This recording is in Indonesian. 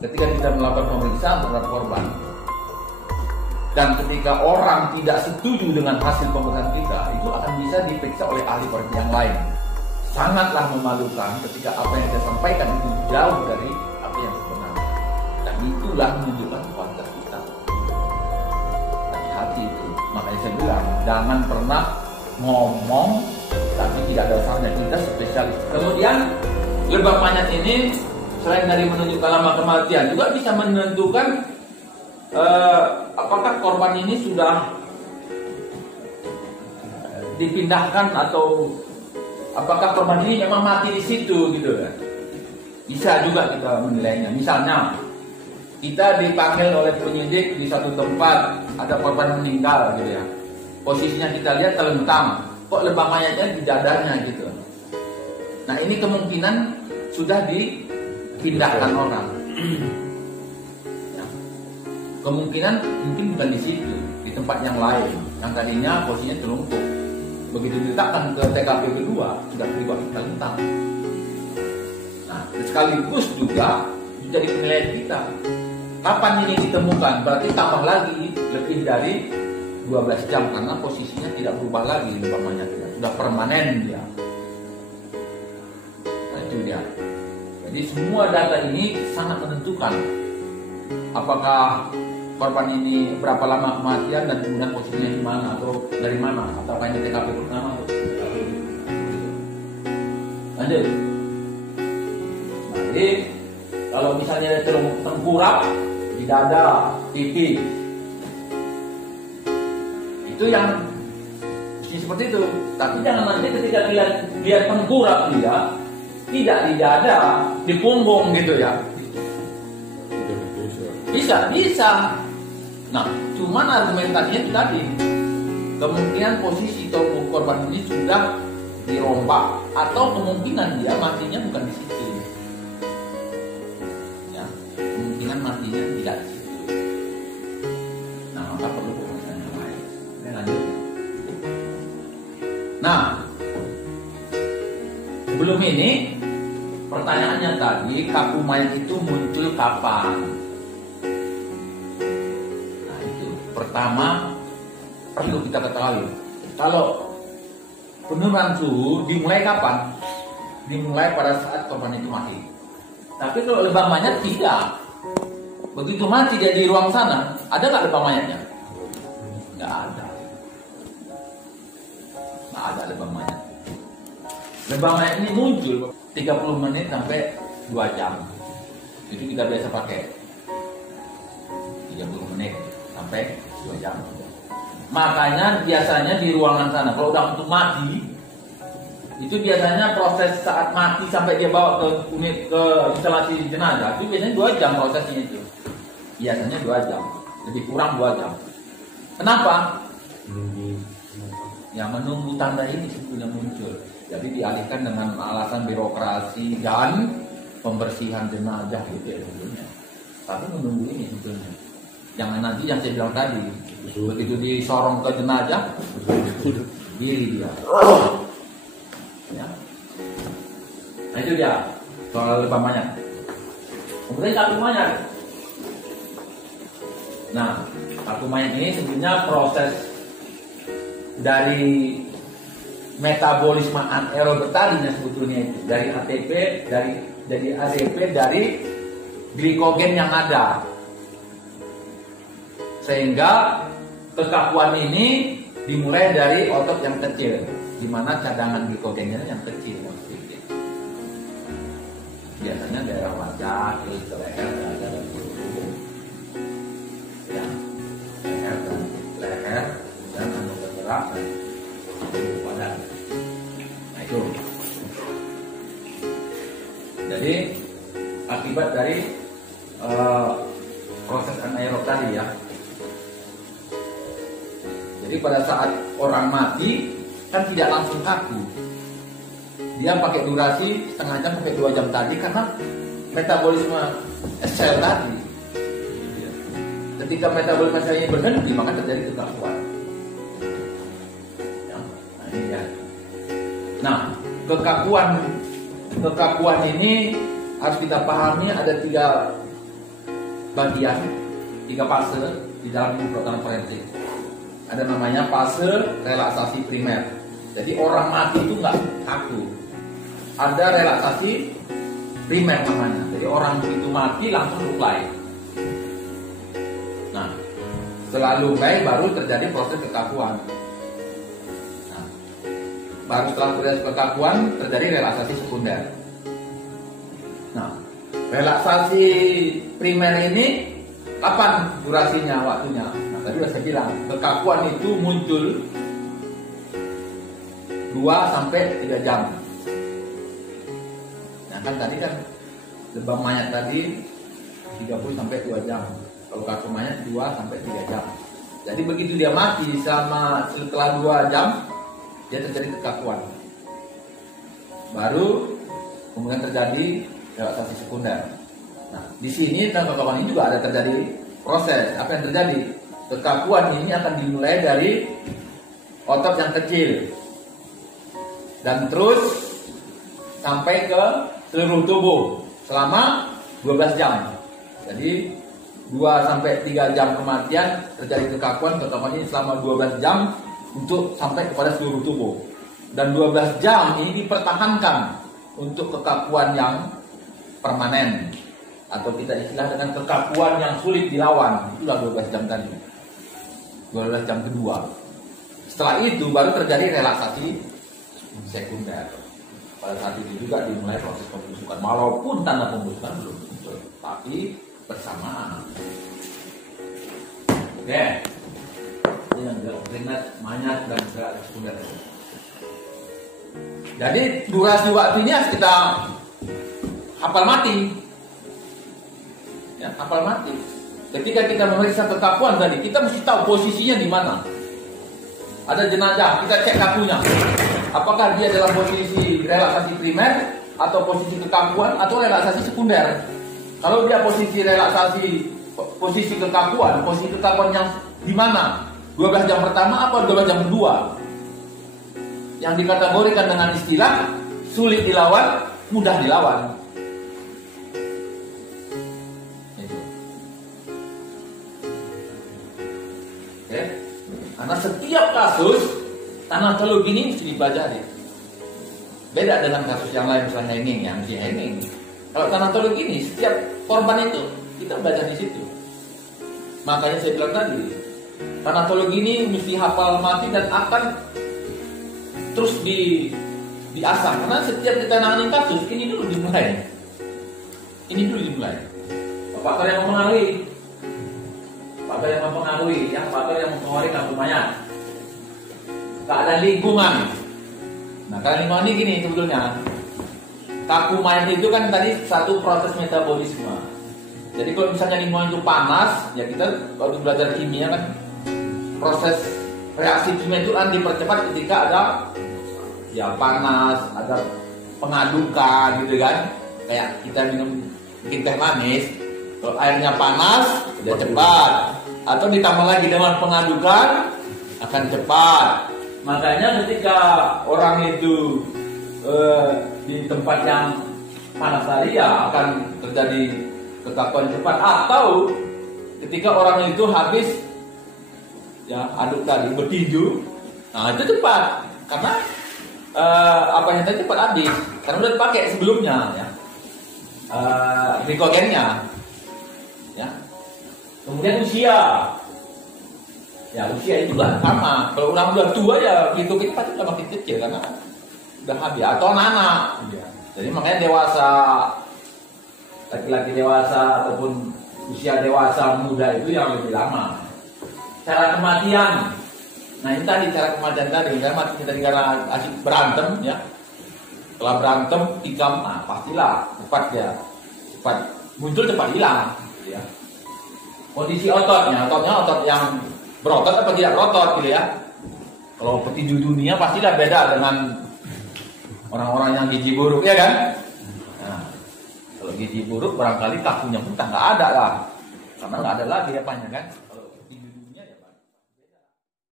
ketika kita melakukan pemeriksaan terhadap korban, dan ketika orang tidak setuju dengan hasil pemeriksaan kita, itu akan bisa diperiksa oleh ahli forensik yang lain. Sangatlah memalukan ketika apa yang saya sampaikan itu jauh dari apa yang sebenarnya. Dan itulah menunjukkan kualitas kita. Hati-hati itu. Makanya saya bilang, jangan pernah ngomong tapi tidak ada dasarnya. Kita spesialis. Kemudian lebam mayat ini selain dari menunjukkan lama kematian, juga bisa menentukan apakah korban ini sudah dipindahkan atau apakah korban ini memang mati di situ gitu kan. Bisa juga kita menilainya. Misalnya kita dipanggil oleh penyidik di satu tempat, ada korban meninggal gitu ya. Posisinya kita lihat telentang, kok lebam mayatnya di dadanya gitu. Nah ini kemungkinan sudah dipindahkan orang. Kemungkinan mungkin bukan di situ, di tempat yang lain, yang tadinya posisinya telungkup. Begitu diletakkan ke TKP kedua, sudah terlibat telentang. Nah, sekaligus juga jadi penilaian kita. Kapan ini ditemukan? Berarti tambah lagi lebih dari 12 jam karena posisinya tidak berubah lagi umpamanya, sudah permanen dia. Nah, itu dia. Jadi semua data ini sangat menentukan apakah korban ini berapa lama kematian dan kemudian posisinya di mana atau dari mana atau hanya TKP pertama atau lanjut. Jadi kalau misalnya ada tengkurap di dada, pipi, itu yang seperti itu. Tapi jangan nanti ketika lihat tengkurap dia tidak di dada, di punggung gitu ya. Bisa. Nah, cuman argumentasinya itu tadi, kemungkinan posisi tubuh korban ini sudah dirombak atau kemungkinan dia matinya bukan di situ. Ya, kemungkinan matinya tidak di situ. Nah, maka perlu pemeriksaan yang lain. Lanjut. Nah, sebelum ini pertanyaannya tadi, kaku mayat itu muncul kapan? Pertama, perlu kita ketahui, kalau penurunan suhu dimulai kapan? Dimulai pada saat korban itu mati. Tapi kalau lebam mayat tidak. Begitu mati dia di ruang sana, ada nggak lebam mayatnya? Nggak ada. Nggak ada lebam mayat. Lebam mayat ini muncul 30 menit sampai 2 jam. Itu kita biasa pakai 30 menit sampai 2 jam. Makanya biasanya di ruangan sana kalau udah untuk mati, itu biasanya proses saat mati sampai dia bawa ke unit ke instalasi jenazah itu biasanya 2 jam prosesnya itu. Biasanya 2 jam, lebih kurang 2 jam. Kenapa? Ya menunggu tanda ini sebetulnya muncul. Jadi dialihkan dengan alasan birokrasi dan pembersihan jenazah gitu ya sebetulnya. Tapi menunggu ini sebetulnya. Jangan nanti yang saya bilang tadi, begitu disorong ke jenazah, diri dia. Ya. Nah itu dia soal lebam mayat. Kemudian kaku mayat. Nah, kaku mayat ini sebenarnya proses dari metabolisme anaerob tadinya sebetulnya itu dari ATP, dari ADP, dari glikogen yang ada. Sehingga kekakuan ini dimulai dari otot yang kecil, di mana cadangan glikogennya yang kecil, yang sedikit. Biasanya daerah wajah, ke leher, dada, dan perut. Ya, leher, dan anggota gerak dan badan. Nah itu. Jadi akibat dari proses anaerob tadi ya. Jadi pada saat orang mati kan tidak langsung kaku. Dia pakai durasi setengah jam sampai 2 jam tadi karena metabolisme sel tadi. Ketika metabolisme sel ini berhenti maka terjadi kekakuan. Ya, nah ini ya. Nah kekakuan ini harus kita pahami ada bagian, 3 fase di dalam kedokteran forensik. Ada namanya fase relaksasi primer. Jadi orang mati itu nggak kaku. Ada relaksasi primer namanya. Jadi orang itu mati langsung lukai. Nah, setelah lukai baru terjadi proses kekakuan. Nah, baru setelah proses kekakuan terjadi relaksasi sekunder. Nah, relaksasi primer ini kapan durasinya, waktunya? Nah, tadi sudah saya bilang, kekakuan itu muncul 2-3 jam. Nah, kan tadi kan lebam mayat tadi 30-2 jam. Kalau kaku mayat 2-3 jam. Jadi begitu dia mati setelah 2 jam dia terjadi kekakuan. Baru kemudian terjadi relaksasi sekunder. Nah, di sini dalam kekakuan ini juga ada terjadi proses. Apa yang terjadi? Kekakuan ini akan dimulai dari otot yang kecil dan terus sampai ke seluruh tubuh selama 12 jam. Jadi 2-3 jam kematian terjadi kekakuan ini selama 12 jam untuk sampai kepada seluruh tubuh. Dan 12 jam ini dipertahankan untuk kekakuan yang permanen, atau kita istilah dengan kekakuan yang sulit dilawan. Itulah 12 jam tadi, 12 jam kedua. Setelah itu baru terjadi relaksasi sekunder. Pada saat itu juga dimulai proses pembusukan, walaupun tanda pembusukan belum muncul, tapi bersamaan. Oke, ini yang keringat, mayat dan relaksasi sekunder. Jadi durasi waktunya kita hafal mati. Ya, hafal mati. Ketika kita memeriksa kekakuan tadi, kita mesti tahu posisinya di mana. Ada jenazah, kita cek kakunya. Apakah dia dalam posisi relaksasi primer, atau posisi kekakuan, atau relaksasi sekunder. Kalau dia posisi kekakuan yang di mana? 12 jam pertama apa 12 jam kedua? Yang dikategorikan dengan istilah sulit dilawan, mudah dilawan. Oke. Karena setiap kasus tanatologi ini mesti dipelajari. Beda dengan kasus yang lain, misalnya hanging, yang si hanging. Kalau tanatologi ini setiap korban itu kita belajar di situ. Makanya saya bilang tadi, tanatologi ini mesti hafal mati dan akan terus diasah. Karena setiap kita nangani kasus ini dulu dimulai. Faktor yang mempengaruhi, faktor yang mempengaruhi kaku mayat, keadaan lingkungan. Nah, keadaan lingkungan ini gini sebetulnya. Kaku mayat itu kan tadi satu proses metabolisme. Jadi kalau misalnya lingkungan itu panas, ya kita kalau belajar kimia kan proses reaksi kimia itu kan dipercepat ketika ada ya panas, ada pengadukan gitu kan. Kayak kita bikin teh manis, kalau airnya panas dia cepat, atau ditambah lagi dengan pengadukan akan cepat. Makanya ketika orang itu di tempat yang panas tadi ya akan terjadi kekakuan cepat, atau ketika orang itu habis ya aduk tadi bertinju, nah itu cepat karena apanya tadi cepat habis karena udah dipakai sebelumnya ya, glikogennya ya. Kemudian usia itu juga sama. Kalau orang udah tua ya glikogen pasti udah makin kecil karena udah habis, atau anak-anak ya. Jadi makanya dewasa, laki-laki dewasa ataupun usia dewasa muda itu yang lebih lama. Cara kematian, nah ini tadi cara kematian tadi, misalnya mati kita karena asik berantem ya. Setelah berantem tikam, nah pastilah cepat muncul, cepat hilang ya. Kondisi ototnya otot yang berotot apa tidak berotot gitu ya. Kalau petinju dunia pastilah beda dengan orang-orang yang gizi buruk ya kan. Nah, kalau gizi buruk barangkali kakunya pun tak ada lah, karena nggak ada lagi apanya kan.